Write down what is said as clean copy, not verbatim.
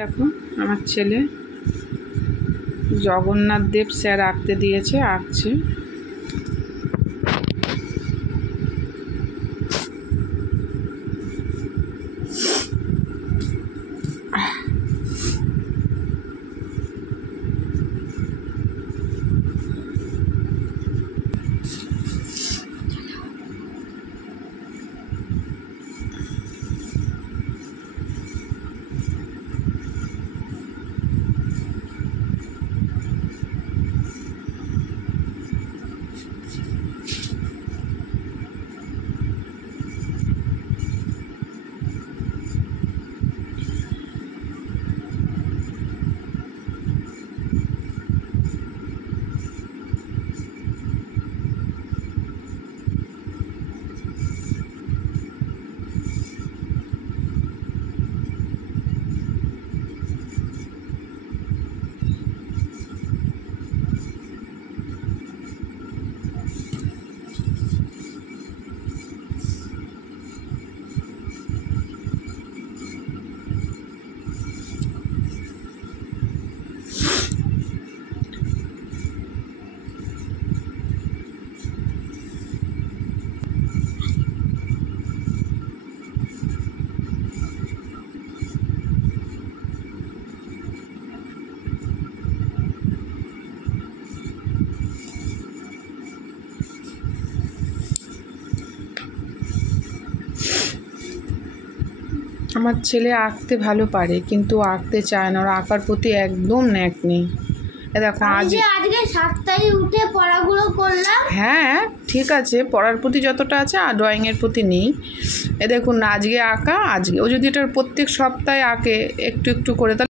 দেখো আমার ছেলে জগন্নাথ দেব স্যার আঁকতে দিয়েছে, আঁকছে। আমার ছেলে আঁকতে ভালো পারে, কিন্তু আঁকতে চায় না। ওর আঁকার প্রতি একদম ন্যাক নেই। দেখো আজকে 7টায় উঠে পড়াগুলো করলাম। হ্যাঁ ঠিক আছে, পড়ার প্রতি যতটা আছে আর ড্রয়িংয়ের প্রতি নেই। দেখুন আজকে আঁকা, আজকে ও যদি এটা প্রত্যেক সপ্তাহে আঁকে একটু একটু করে, তাহলে